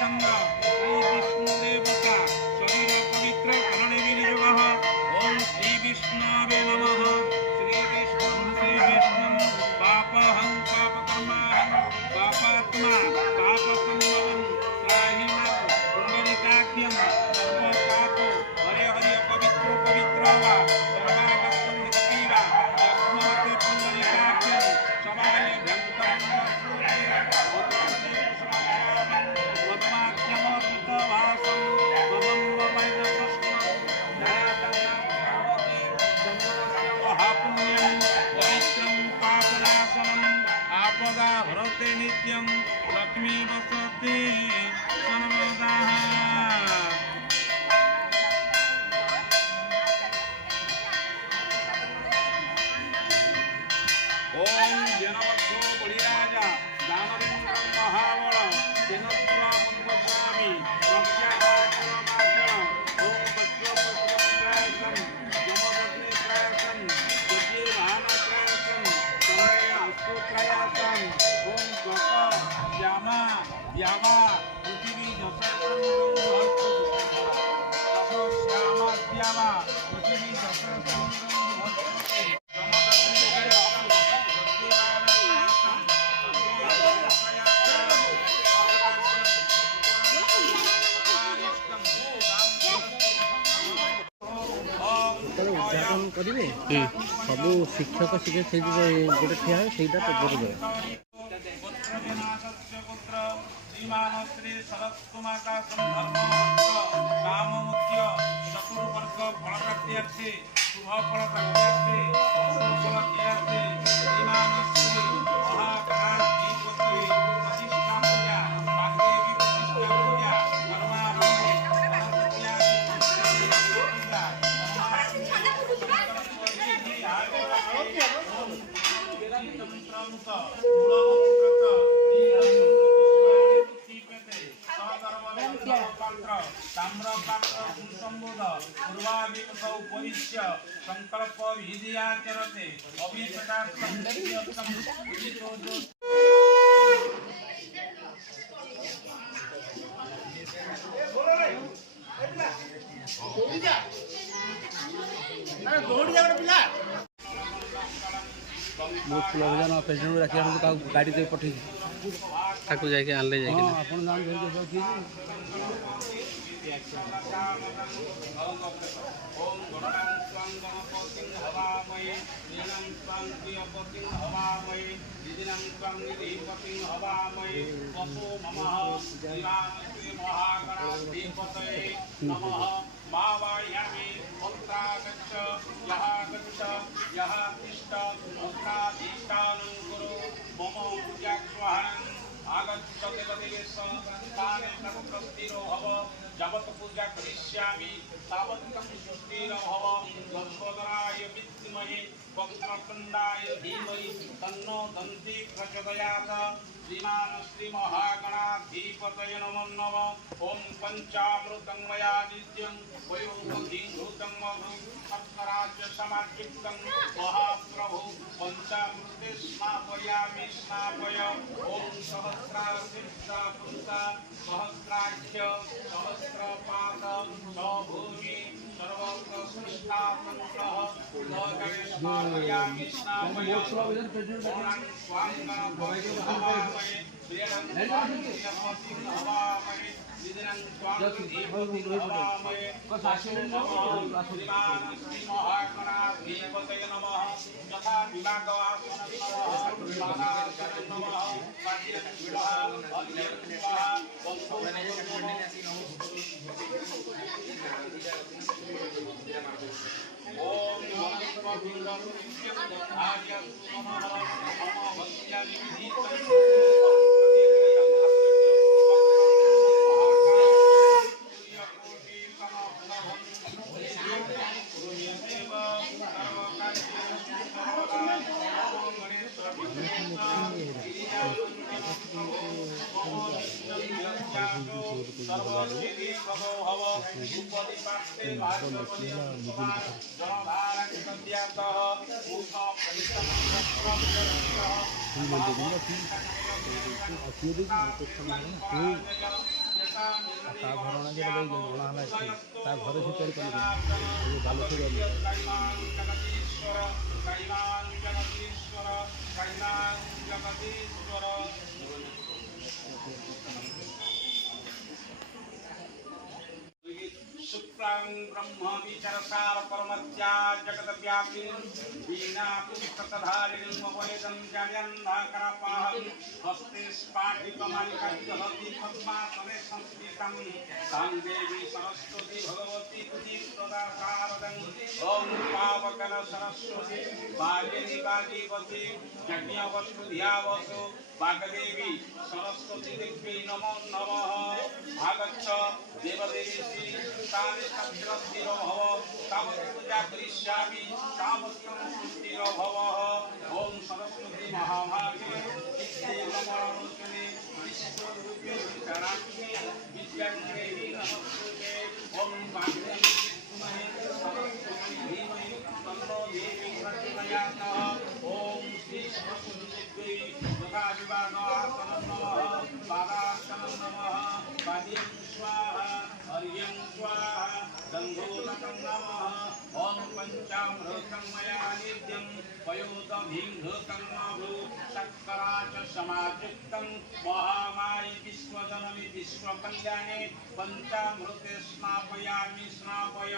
चंद्र श्री विष्णुदेव का शरीर पवित्र करणे विनियोगः। ओम श्री विष्णवे नमः। श्री विष्णु पापहं पापकर्माहं पापात्मा पापसंभवं त्राहिमां पुंडरीकाख्यं सर्वपापो हरे हरे पवित्र पवित्र वा सर्वागतं निष्क्रिया यस्मात् पुंडरीकाख्यं समाय भयंकरं आपदा हरते नित्यं लक्ष्मी वसति सर्वदा। ओम जनवत्सो बलिराजा दानवेन्द्रं महाबल तेनस्वामुपस्वामी रक्षामाचरण ओम पश्यपश्यप्रायसं जमदग्नित्रायसं यज्ञभानत्रायसं तमेन अस्तुत्रायसं ओम कक श्यामा द्यावा पृथिवी श्यामा द्यावा पृथिवी उद्घाटन करेंगे सब शिक्षक शिक्षक गोटे ठिया से संकल्प विधियाचरते अभियान प्रेसिडेंट रखा गाड़ी दे पठे जाके आनले जाके आप ओम गणनां स्वां गणपतिं हवामहे नीनं स्वां प्रियपतिं हवामहे निधिनं स्वां निधिपतिं हवामहे वसो ममः श्रीराम श्री महागणाधिपतये नमः। मावायामि मंत्रागच्छ यः तिष्ठ मंत्राधिष्ठानं कुरु मम पूजास्वाहानं आगच्छ देवदेवेश स्थाने तत्प्रस्थिरो भव जपत पूजा करिष्यामि तावत्कं सुस्थिरो भव गणपतये विद्महे वक्रतुण्डाय धीमहि तन्नो दन्ति प्रचोदयात्। श्रीमान श्री महागणाधिपतये नमो नमः। ओम पंचामृतं मया नित्यं वयोमधीभूतं मधु सप्तराज्य समाचित्तं महाप्रभु पंचामृते स्नापयामि स्नापय। ओम सहस्रासिद्धा पुरुषा सहस्राख्य सहस्रपाद सभूमि सर्वत्र सृष्टा पुरुषः स्नापयामि स्नापय। ओम स्वांगणपतिं हवामहे प्रियं स्वांगणपतिं हवामहे निधिनं स्वांगणपतिं हवामहे वसो नमः। श्रीमान श्री महागणाधिपतये नमः। यथा विभागवासनं नमः सादाचरणं नमः पाठ्यं विडः अध्ययं स्वाहा वसो नमः। ओम नमः भगवते आर्य नमः नमः भक्त्यानि विधितं ତା ଘରଣା ଯେଟା ଅଣା ହେଲା ଏଠି ତା ଘରେ ସେ ତିଆରି କଲେ ବାଲେଶ୍ୱର शुक्लां ब्रह्म विचरसार परमत्या जगद्व्यापिनीं वीणापुस्तकधारिणीं वैदं जयन्नाकरापाहं हस्ते स्फाटिकमालिकादहति पद्मासने संस्थितं तां देवी सरस्वती भगवती बुद्धिप्रदा शारदं ॐ पावकन सरस्वती वागिनी वागीवती यज्ञवसुध्यावसु वाग्देवी सरस्वती देव्यै नमो नमः आगच्छ देवदेवी तानि सत्रस्थिरो भव तावत् पूजा करिष्यामि तावत् पुष्टिरो भव ॐ सरस्वती महाभागे विद्ये नमोऽस्तुते विश्वरूपे विचाराख्ये विद्याङ्गेहि नमस्ते ॐ वाग्देवी विद्महे सरस्वती धीमहि तन्नो देवी प्रचोदयात् ॐ श्री सरस्वती देव्यै योगाभिवादनासनं नमः पादासनं नमः पादीं स्वाहा हरिं स्वाहा गन्धोदकं नमः ॐ पञ्चामृतं मया नित्यं पयोदभिघृतं नभो शर्करा च समायुक्तं महामारी विश्वजननी विश्वकल्याणे पञ्चामृते स्नापयामि स्नापय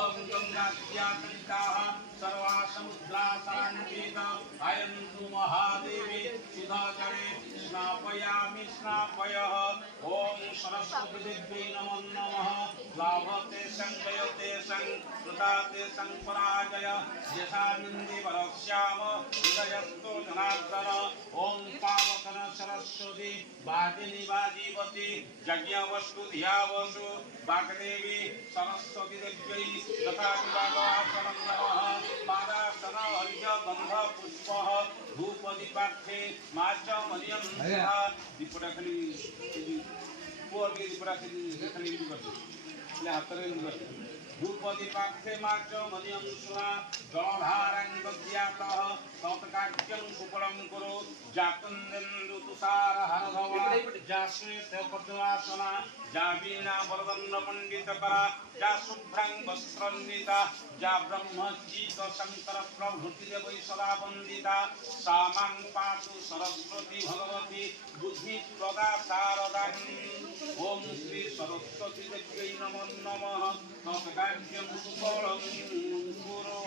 ॐ गङ्गाद्यातङ्काः सर्वा समुद्रासान्वित अयन्तु महादेवी सुधाकरे स्नापयामि स्नापयः ॐ सरस्वती देव्यै नमो नमः लाभते संजयते संकृताते संपराजय यथानन्दे वरस्याम हृदयस्थो जनार्दन ॐ पावकन सरस्वती वाजिनी वाजीवती यज्ञवस्तु धियावसु वाग्देवी सरस्वती देव्यै यथाविभागासनं नमः पादासन अर्घ्य गन्ध पुष्पः धूपदीपाख्ये माच मरियं दीपटा खाली पुअर के दीपटा खाली करते हाथ धूपदीपाख्ये माच मरियं सुरा जलधारं दद्यातः तत्कार्यं सुफलं कुरु जातन्देन्दु तुषारहारधव जाश्वेत पद्मासना जा वीणा वरदण्ड पण्डितकरा जा शुभ्रं वस्त्रन्विता जा ब्रह्मचित शंकर प्रभृति देवै सदा वन्दिता सा मां पातु सरस्वती भगवती बुद्धिप्रदा शारदां ॐ श्री सरस्वती देव्यै नमो नमः तत्कार्यं सुफलं कुरु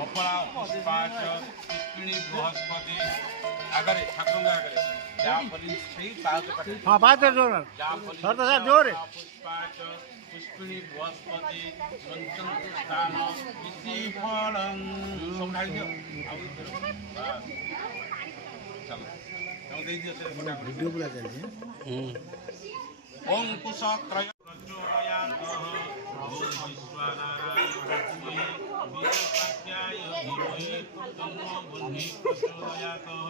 अपरा पुष्पाच पुष्पिणी बृहस्पति आगरे ठाकुर आगरे जाफली सही पाद पटे हां पाद जोर सर तो जोर पुष्पाच पुष्पिणी बृहस्पति पंचम स्थान इति फलम सब ढाली दियो चलो हम दे दियो वीडियो पूरा चलिए ओम कुशक्रय प्रचोदयातः ओम विश्वनारायण वीरपाख्याय धीमहि तन्नो बुद्धि प्रचोदयातः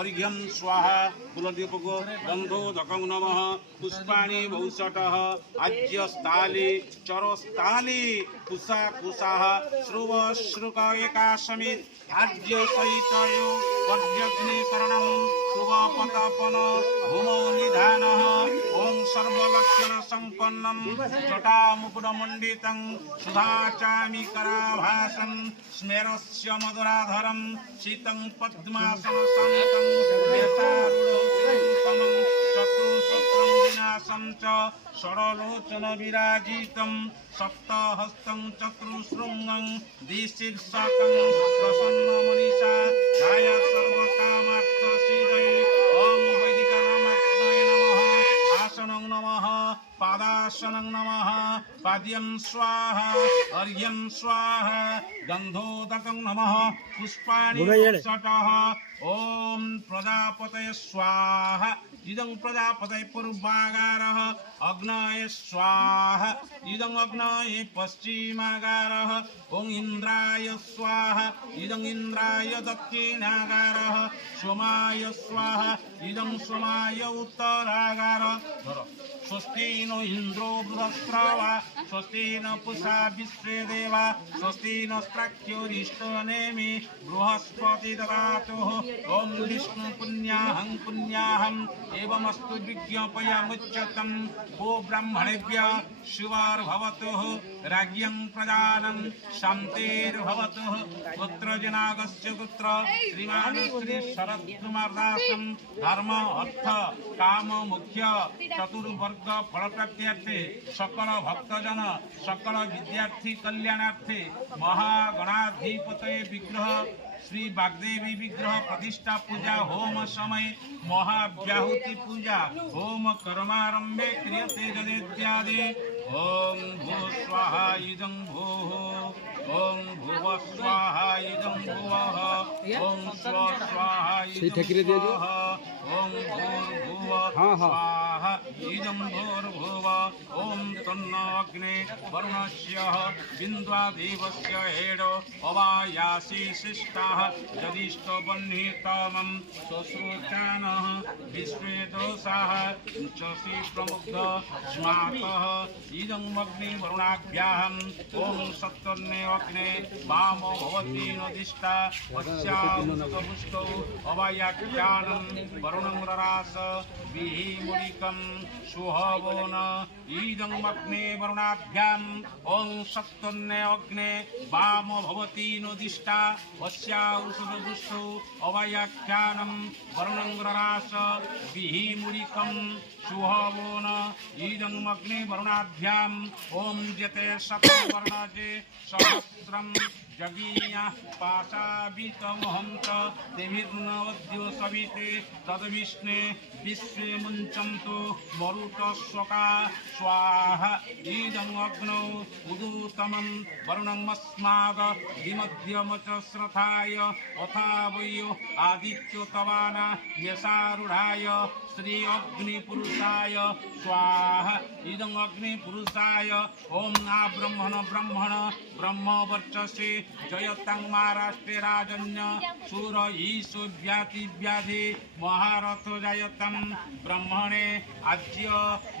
अर्घ्यं स्वाहा कुलदीपको गन्धोदकं नमः पुष्पाणि भौषटः आज्यस्थाली चरस्थाली कुशा कुशाः श्रुवश्रुक एकाशमित् आज्यसहितयो पर्यग्निकरणं शुभपतपन भूमौ निधानः ॐ सर्वलक्षणसम्पन्नं जटामुकुटमण्डितं सुधाचामिकराभासं स्मेरस्य मधुराधरं शीतं पद्मासनशान्तं यथारूढं चतुःसूत्रं विनाशं च षडलोचन विराजितं सप्तहस्तं चतुःशृङ्गं द्विशीर्षकं प्रसन्नमनीषा ध्याय सर्वकामार्थसिद्धये ॐ वैदिकनामाग्नये नमः आसनं नमः पादासनं नमः पाद्यं स्वाहा अर्घ्यं स्वाहा गन्धोदकं नमः पुष्पाणि सटः ॐ प्रजापतये स्वाहा इदं प्रजापतये पूर्वागारः अग्नये स्वाहा इदं अग्नये पश्चिमागारः ॐ इंद्राय स्वाहा इदं इंद्राय दक्षिणागारः सोमाय स्वाहा इदं सोमाय उत्तरागारः स्वस्ति नो इंद्रो बृहस्रवा स्वस्ति न पूषा विश्वे देवा स्वस्ति नस्त्राख्योरिष्टनेमि बृहस्पति ददातु ओम विष्णु पुण्याहं पुण्याहं एवमस्तु विज्ञापयामुच्यतं वो ब्राह्मणेभ्यः शिवार्भवतु राज्ञं प्रजानं शान्तिर्भवतु पुत्रजनागस्य पुत्र श्रीमान श्री शरद कुमार दासं धर्म अर्थ काम मुख्य चतुर्वर्ग फल प्राप्त्यर्थे सकल भक्तजन सकल विद्यार्थी कल्याणार्थे महागणाधिपतये विग्रह श्री वाग्देवी विग्रह प्रतिष्ठा पूजा होम समय महाव्याहुति पूजा होम कर्मारंभे क्रियते जदेत्यादि ओम भू स्वाहा इदं भूः ओम भुव स्वाहा इदं भुवः ओम स्व स्वाहा इदं स्वः ओम भूर्भुवः स्वाहा इदं भूर्भुव ओम तन्नो अग्ने वरुणस्य बिन्द्वादेवस्य हेडो अवायासि शिष्टाः यदिष्टबह्नितमं शुश्रूषानः विश्वे दोषाः चषि प्रमुग्ध स्मातः इदं अग्नि वरुणाभ्याम् ॐ सप्तन्ने अग्ने वामो भवति नदिष्टा पश्चात्पुष्टौ अवायाख्यानं वरुणं ररास विहिमुलिकं सुहवोन इदं अग्ने वरुणाभ्याम् ॐ सप्तन्ने अग्ने वामो भवति नदिष्टा पश्चात्पुष्टौ अवायाख्यानं वरुणं ररास विहिमुलिकं सुहवोन इदं अग्ने वरुणाभ्याम् ॐ जते सप्तवर्णजे सहस्रं जगीया पाशावितमहं च देवीर्नवद्यो सविते तद्विष्णे विश्वे मुञ्चन्तु मरुतस्वका स्वाहा इदं अग्नौ उदूतमं वरुणमस्माद विमध्यम च श्रथाय अथा वयो आदित्योतवाना यशारूढाय श्री अग्निपुरुषाय स्वाहा इदं अग्निपुरुषाय ॐ आ ब्रह्मण ब्रह्मण ब्रह्मवर्चसे जयतं महाराष्ट्रे राजन्य सूर ईशो व्याति व्याधि महारथ जयतं ब्रह्मणे आज्य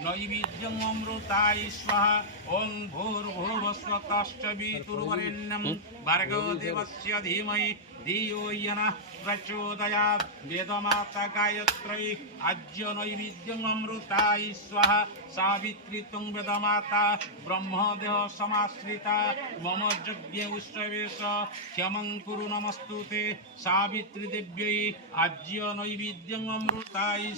नैवेद्यं अमृताय स्वाहा ॐ भूर्भुवस्वतश्च वितुर्वरेण्यं भार्गवदेवस्य धीमहि धियो यनः प्रचोदयात् वेदमाता गायत्री आज्य नैवेद्यं अमृताय स्वाहा सावित्री त्वं वेदमाता ब्रह्मदेह समाश्रिता मम यज्ञे उत्सवेश क्षमं कुरु नमस्तुते सावित्री देव्यै आज्य नैवेद्यं अमृताय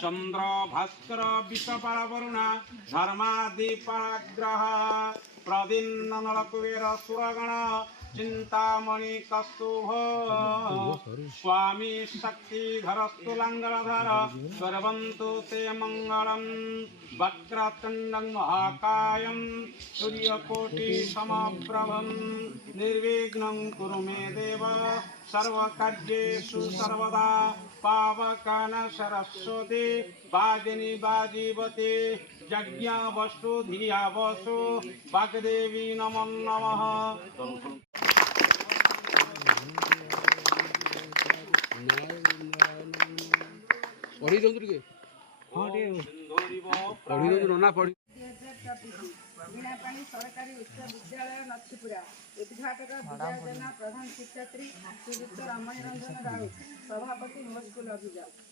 चंद्र भास्कर विश्वपर वरुण धर्मादि पराग्रह प्रदीन नलकुबेर सुरगण चिंतामणि कस्तुभ स्वामी शक्तिधरस्तु लंगरधर सर्वन्तु ते मंगलम वक्रतुंडं महाकायं सूर्यकोटि समप्रभं निर्विघ्नं कुरु मे देव सर्वकार्येषु सर्वदा पावकान सरस्वती वाजिनी वाजीवती यज्ञ वस्तु धिया वसु वाग्देवी नमो नमः। पढ़ी दो तुरके पढ़ी दो ना पढ़ी वीणापाणी सरकारी उच्च विद्यालय नक्षीपुरा उद्घाटक विजय जेना प्रधान शिक्षयित्री श्रीयुक्त रामणी रंजन राउत सभापति स्कूल अभिजात।